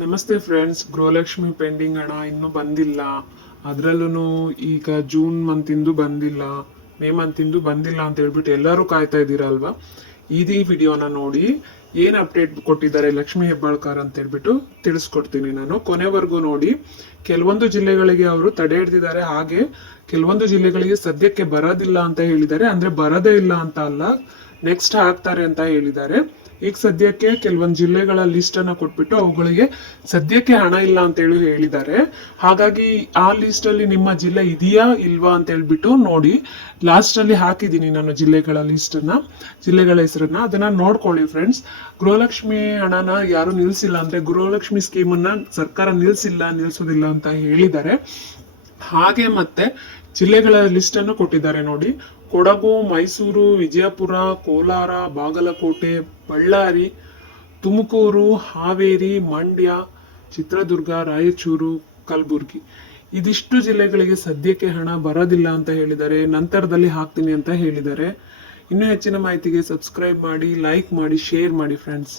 ನಮಸ್ತೆ friends Gruhalakshmi pending ಹಣ ಇನ್ನೂ ಬಂದಿಲ್ಲ. ಅದರಲ್ಲೂ ಈಗ ಜೂನ್ ಮಂತಿಂದು ಬಂದಿಲ್ಲ. ಮೇ ಮಂತಿಂದು ಬಂದಿಲ್ಲ ಅಂತ ಹೇಳ್ಬಿಟ್ಟು ಎಲ್ಲರೂ ಕಾಯ್ತಾ ಇದ್ದೀರಲ್ವಾ ಇದೀ ವಿಡಿಯೋನ ನೋಡಿ ಏನು ಅಪ್ಡೇಟ್ ಕೊಟ್ಟಿದ್ದಾರೆ ಲಕ್ಷ್ಮಿ ಹೆಬ್ಬಾಳ್ಕರ್ ಅಂತ ಹೇಳ್ಬಿಟ್ಟು ತಿಳಿಸ್ಕೊಡ್ತೀನಿ ನಾನು. ಕೊನೆವರೆಗೂ ನೋಡಿ. ಕೆಲವೊಂದು ಜಿಲ್ಲೆಗಳಿಗೆ ಅವರು ತಡೆ ಹಿಡ್ದಿದ್ದಾರೆ. ಹಾಗೆ ಕೆಲವೊಂದು ಜಿಲ್ಲೆಗಳಿಗೆ ಸದ್ಯಕ್ಕೆ ಬರೋದಿಲ್ಲ ಅಂತ ಹೇಳಿದ್ದಾರೆ. ಅಂದ್ರೆ ಬರೋದೇ ಇಲ್ಲ ಅಂತ ಅಲ್ಲ. ನೆಕ್ಸ್ಟ್ ಹಾಕ್ತಾರೆ ಅಂತ ಹೇಳಿದ್ದಾರೆ. ಈಗ ಸದ್ಯಕ್ಕೆ ಕೆಲವೊಂದು ಜಿಲ್ಲೆಗಳ ಲಿಸ್ಟ್ ಅನ್ನ ಕೊಟ್ಬಿಟ್ಟು ಅವುಗಳಿಗೆ ಸದ್ಯಕ್ಕೆ ಹಣ ಇಲ್ಲ ಅಂತ ಹೇಳಿ ಹೇಳಿದ್ದಾರೆ. ಹಾಗಾಗಿ ಆ ಲಿಸ್ಟ್ ಅಲ್ಲಿ ನಿಮ್ಮ ಜಿಲ್ಲೆ ಇದೆಯಾ ಇಲ್ವಾ ಅಂತ ಹೇಳ್ಬಿಟ್ಟು ನೋಡಿ. ಲಾಸ್ಟ್ ಅಲ್ಲಿ ಹಾಕಿದ್ದೀನಿ ನಾನು ಜಿಲ್ಲೆಗಳ ಲಿಸ್ಟ್ ಅನ್ನ, ಜಿಲ್ಲೆಗಳ ಹೆಸರನ್ನ. ಅದನ್ನ ನೋಡ್ಕೊಳ್ಳಿ ಫ್ರೆಂಡ್ಸ್ ಗೃಹಲಕ್ಷ್ಮಿ ಹಣನ ಯಾರು ನಿಲ್ಸಿಲ್ಲ ಅಂದ್ರೆ ಗೃಹಲಕ್ಷ್ಮಿ ಸ್ಕೀಮ್ ಅನ್ನ ಸರ್ಕಾರ ನಿಲ್ಸಿಲ್ಲ, ನಿಲ್ಸೋದಿಲ್ಲ ಅಂತ ಹೇಳಿದ್ದಾರೆ. ಹಾಗೆ ಮತ್ತೆ ಜಿಲ್ಲೆಗಳ ಲಿಸ್ಟ್ ಅನ್ನು ಕೊಟ್ಟಿದ್ದಾರೆ ನೋಡಿ. ಕೊಡಗು, ಮೈಸೂರು, ವಿಜಯಪುರ, ಕೋಲಾರ, ಬಾಗಲಕೋಟೆ, ಬಳ್ಳಾರಿ, ತುಮಕೂರು, ಹಾವೇರಿ, ಮಂಡ್ಯ, ಚಿತ್ರದುರ್ಗ, ರಾಯಚೂರು, ಕಲಬುರ್ಗಿ. ಇದಿಷ್ಟು ಜಿಲ್ಲೆಗಳಿಗೆ ಸದ್ಯಕ್ಕೆ ಹಣ ಬರೋದಿಲ್ಲ ಅಂತ ಹೇಳಿದ್ದಾರೆ. ನಂತರದಲ್ಲಿ ಹಾಕ್ತೀನಿ ಅಂತ ಹೇಳಿದ್ದಾರೆ. ಇನ್ನೂ ಹೆಚ್ಚಿನ ಮಾಹಿತಿಗೆ ಸಬ್ಸ್ಕ್ರೈಬ್ ಮಾಡಿ ಲೈಕ್ ಮಾಡಿ ಶೇರ್ ಮಾಡಿ ಫ್ರೆಂಡ್ಸ್